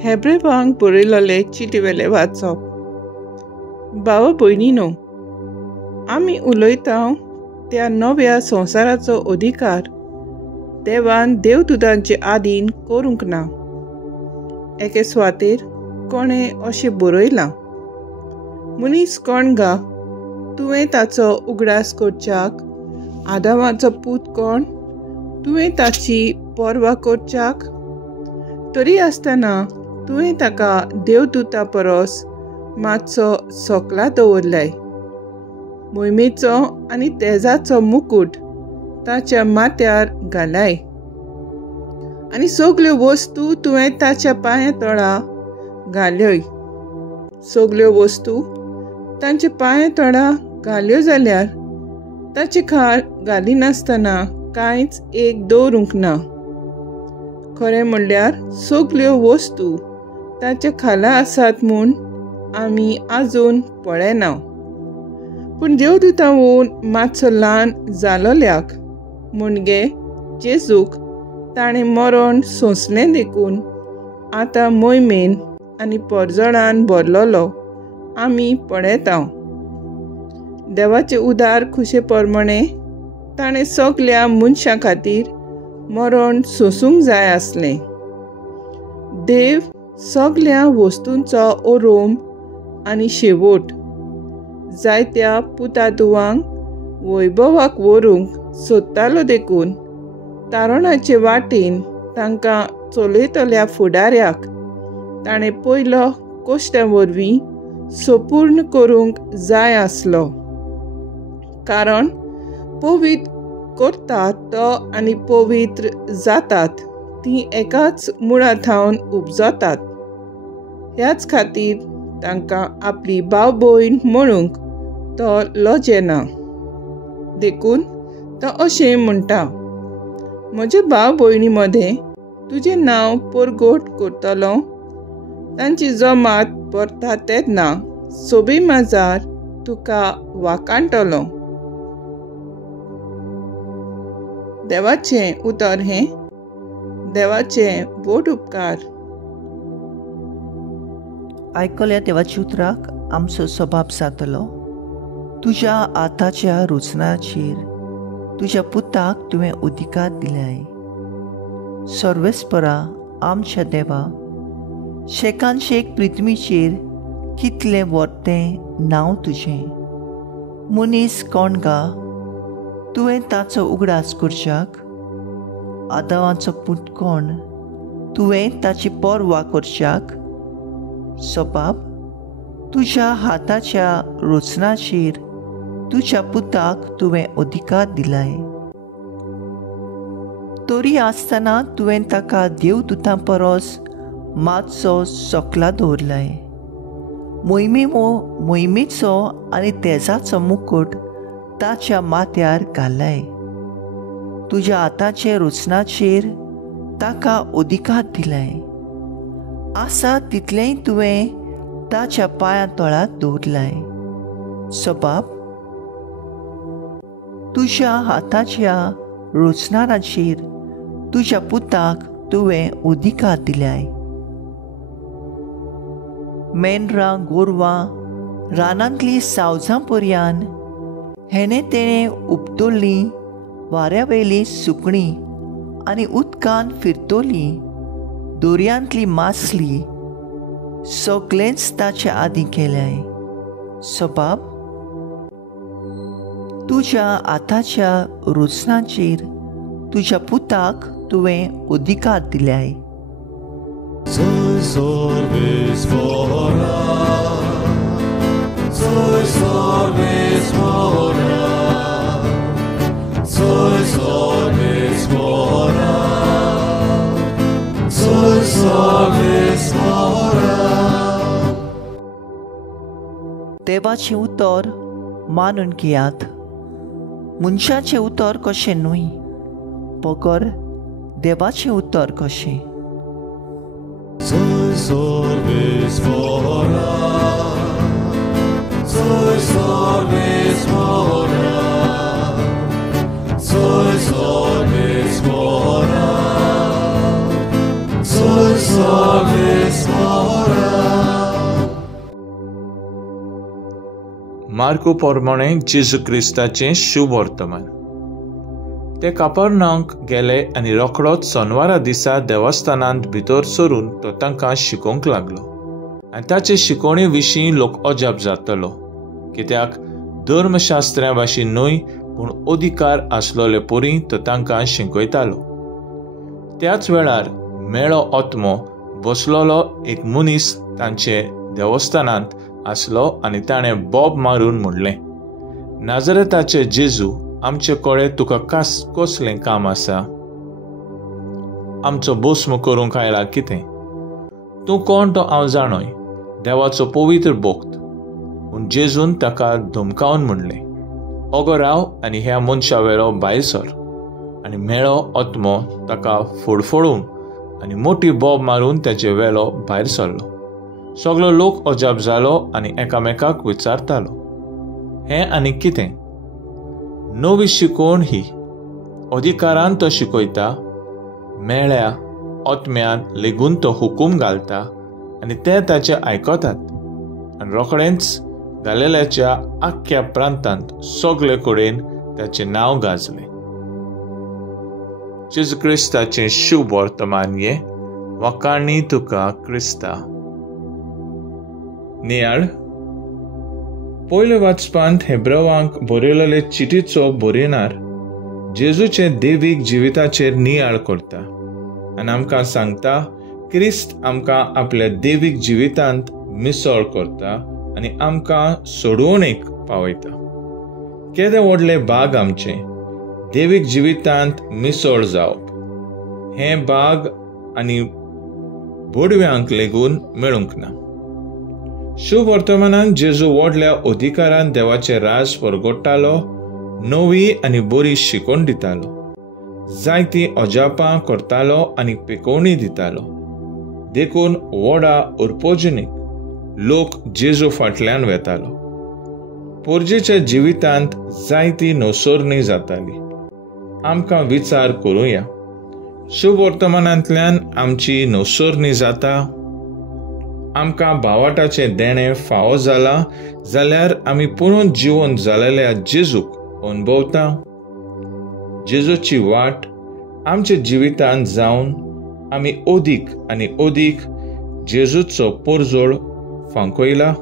हेब्रेवांक बरयलोले चिटीवेले वाचप. भाव भयणीनो, आमी उलयता त्या नव्या संवसाराचो अधिकार देवान देवदूतांचे आदीन करूंक ना. एके सुवातेर कोणें अशें बरयलां, मनीस कोण गा, तुवें ताचो उगडास करच्याक? आदामाचो पूत कोण, तुवें ताची पर्वा करच्याक? तरी आसतना तुवें ताका देवदूता परस मातसो सकला दवरलाय. मोहिमेचो आनी तेजाचो मुकूट ताच्या माथ्यार घालाय, आनी सगल्यो वस्तू तुवें ताच्या पांया तळा घाल्योय. सगल्यो वस्तू तांच्या पांया तळा घाल्यो जाल्यार ताचे खाल घालिनासतना कांयच एक दवरूंक ना. खरें म्हणल्यार सगल्यो वस्तू ताच्या खाला आसात म्हूण आमी आजून पळयना. पूण देवदूतांवून मातसो ल्हान जालोल्याक म्हणजे जेजूक ताणें मरण सोंसलें देखून आतां मोहिमेन आनी परजळान भरलोलो आमी पळयता. देवाचे उदार खुशे प्रमाणे ताणें सगल्या मनशां खातीर मरण सोंसूंक जाय आसलें. देव सगल्या वस्तूंचो ओरोम आनी शेवट जायत्या पुतातुवांक वैभवाक व्हरूंक सोदतालो देखून तारणाचे वाटेन तांकां चलयतल्या फुडाऱ्याक ताणें पयलो कश्टां वरवीं संपूर्ण करूंक जाय आसलो. कारण पवित्र करतात तो आनी पवित्र जातात ती एकाच मुळा थावन उपजतात. ह्याच खातीर तांकां आपली भाव भयण म्हणूंक तो लजेना. देखून तो अशें म्हणटा, म्हज्या भाव भयणी मदें तुजें नांव परगट करतलो. तांची जमात भरता तेन्ना सोबे माजार तुका वाकाणटलो. देवाचें उतर हें देवाचें व्हड उपकार. आयकल्या देवाच्या उतराक आमचो सबाब जातलो. तुज्या आतांच्या रुचनाचेर तुज्या पुताक तुवें अधिकार दिल्याय. सर्वेस्परा आमच्या देवा, शेकान शेक पृथ्वीचेर कितलें व्हडलें नांव तुजें. मनीस कोण गा, तुवें ताचो उगडास करच्याक? आदामाचो पूत कोण, तुवें ताची पर्वा करच्याक? सबाब, तुज्या हाताच्या रचनाचेर तुज्या पुताक तुवें अधिकार दिलाय. तरी आसतना तुवें ताका देवदूतां परस मातसो सकला दवरलाय. मोहिमेचो आनी तेजाचो मुकूट ताच्या माथ्यार घालाय. तुज्या हाताचे रचनाचेर ताका अधिकार दिलाय. आसा तितलेंय तुवें ताच्या पांया तळा दवरलाय. सबाब, तुज्या हाताच्या रचनाचेर तुज्या पुताक तुवें अधिकार दिल्याय. मेंढरां गोरवां रानांतलीं सावजां पर्यान हेणे तेणें उपटल्लीं वाऱ्यावेलीं सुकणीं आनी उदकान फिरतलीं दोर्यांतलीं मासलीं सगळेंच ताच्या आदीं केल्याय. सबाब, तुज्या आतांच्या रचनाचेर तुज्या पुताक तुवें अधिकार दिल्याय. देवाचें उतर मानून घेयात. मनशाचें उतर कशें न्हय, पगर देवाचें उतर कशें. Sol, मार्को प्रमाणे जेजू क्रिस्ताचें शुभ वर्तमान. ते कापर्नाउक गेले आनी रोखडोच सोनवारा दिसा देवस्थानांत भितर सरून तो तांकां शिकोवंक लागलो. आनी ताचे शिकोवणे विशीं लोक अजाप जातलो, कित्याक धर्मशास्त्र्या भाशेन न्हय पूण अधिकार आसलोले परी तो तांकां शिकयतालो. त्याच वेळार मेळो आत्मो बसलोलो एक मनीस तांचे देवस्थानांत आसलो आनी ताणें बोब मारून म्हणलें, नाजरेताचे जेजू, आमचे कडेन तुका कसलें काम आसा? आमचो भस्म करूंक आयला कितें? तूं कोण तो हांव जाणय, देवाचो पवित्र भक्त. पूण जेजून ताका धमकावन म्हणलें, ओगो राव आनी ह्या मनशा वेलो भायर सर. आनी मेळो आत्मो ताका फोडफोडून आनी मोठी बोब मारून ताचे वेलो भायर सरलो. सगलो लोक अजाप जालो आनी एकामेकाक विचारतालो, हें आनी कितें? नवी शिकोवण ही. अधिकारान तो शिकयता, मेळ्या आत्म्यान लेगून तो हुकूम घालता आनी ते ताचे आयकतात. आनी रोखडेंच गालिलाच्या आख्ख्या प्रांतांत सगळे कडेन ताचें नांव गाजलें. जेजू क्रिस्ताचें शुभ वर्तमान हे वकाणी तुका क्रिस्ता. नियाळ. पयले वाचपांत हेब्रेवांक बरयलेले चिटीचो बरयणार जेजूचे देवीक जिविताचेर नियाळ करता आनी आमकां सांगता क्रिस्त आमकां आपल्या देवीक जिवितांत मिसळ करता आनी आमकां सोडवणेक पावयता. केदे व्हडले बाग आमचे देवीक जिवितांत मिसळ जावप. हें बाग आनी बोडव्यांक लेगून मेळूंक ना. शुभ वर्तमानांत जेजू व्हडल्या अधिकारान देवाचें राज परगट्टालो, नवी आनी बरी शिकोवण दितालो, जायतीं अजापां करतालो आनी पेकोवणी दितालो. देखून व्हडा उर्पोजनीक लोक जेजू फाटल्यान वेतालो. पोरजेच्या जिवितांत जायती नोसोरणी जाताली. आमकां विचार करुया, शुभ वर्तमानांतल्यान आमची नोसोरणी जाता? आमकां भावाटाचें देणें फावो जालां जाल्यार आमी पुरून जिवन जालेल्या जेजूक अणभवता? जेजूची वाट आमच्या जिवितांत जावन आमी अदीक आनी अदीक जेजूचो परजोळ फांकयला.